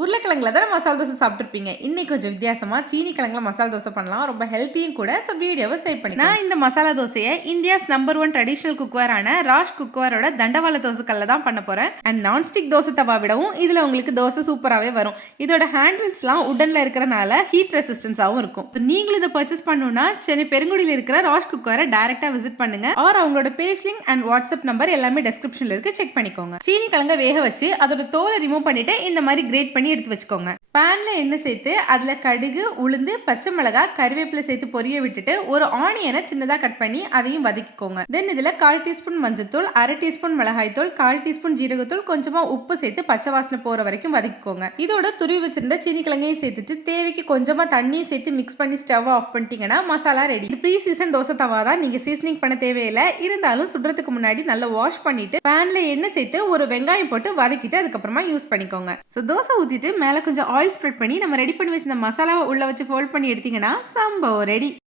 உருளைக்கிழங்குல தான் மசாலா தோசை சாப்பிட்டுருப்பீங்க. இன்னைக்கு கொஞ்சம் வித்தியாசமா சீனி கிழங்குல மசாலா தோசை பண்ணலாம். ரொம்ப ஹெல்த்தியும் கூட. ஸோ வீடியோவை சேவ் பண்ணி நான் இந்த மசாலா தோசையை இந்தியாஸ் நம்பர் 1 ட்ரெடிஷனல் குக்வேரான ராஜ் குக்வேரோட தண்டவாள தோசைக்கல்ல தான் பண்ண போறேன். அண்ட் நான்ஸ்டிக் தோசை தவா விடவும் இதுல உங்களுக்கு தோசை சூப்பராகவே வரும். இதோட ஹேண்டில்ஸ்லாம் உடன்ல இருக்கிறனால ஹீட் ரெசிஸ்டன்ஸாகவும் இருக்கும். நீங்களும் இதை பர்ச்சேஸ் பண்ணணும்னா சென்னை பெருங்குடியில் இருக்கிற ராஜ் குக்வேரை டைரக்டா விசிட் பண்ணுங்க. ஆர் அவங்களோட page link and WhatsApp number எல்லாமே டிஸ்கிரிப்ஷன்ல இருக்கு, செக் பண்ணிக்கோங்க. சீனி கிழங்க வேக வச்சு அதோட தோலை ரிமூவ் பண்ணிட்டு இந்த மாதிரி கிரேட் பண்ணி எடுத்து வச்சுக்கோங்க. பேன்ல எண்ணெய் சேர்த்து அதுல கடுகு, உளுந்து, பச்சை மிளகாய், கருவேப்பிலை சேர்த்து பொரிய விட்டுட்டு ஒரு ஆனியனை சின்னதா கட் பண்ணி அதையும் வதக்கிக்கோங்க. தென் இதுல 1/4 டீஸ்பூன் மஞ்சத்தூள், 1/2 டீஸ்பூன் மிளகாய் தூள், 1/4 டீஸ்பூன் ஜீரகத்தூள், கொஞ்சமா உப்பு சேர்த்து பச்சை வாசனை போற வரைக்கும் வதக்கிக்கோங்க. இதோட துருவி வச்சிருந்த சீனி கிழங்கையும் சேர்த்துட்டு தேவைக்கு கொஞ்சமா தண்ணியும் சேர்த்து மிக்ஸ் பண்ணி ஸ்டவ் ஆஃப் பண்ணிட்டீங்கன்னா மசாலா ரெடி. இது ப்ரீ சீசன் தோசை தவா தான், நீங்க சீசனிங் பண்ண தேவையில்லை. இருந்தாலும் சுடுறதுக்கு முன்னாடி நல்லா வாஷ் பண்ணிட்டு பேன்ல எண்ணெய் சேர்த்து ஒரு வெங்காயம் போட்டு வதக்கிட்டு அதுக்கப்புறமா யூஸ் பண்ணிக்கோங்க. ஸோ தோசை ஊற்றிட்டு மேலே கொஞ்சம் ஆயில் ஸ்ப்ரெட் பண்ணி நம்ம ரெடி பண்ணி வச்சிருந்த மசாலாவை உள்ள வச்சு ஃபோல்ட் பண்ணி எடுத்தீங்கன்னா சம்பவம் ரெடி.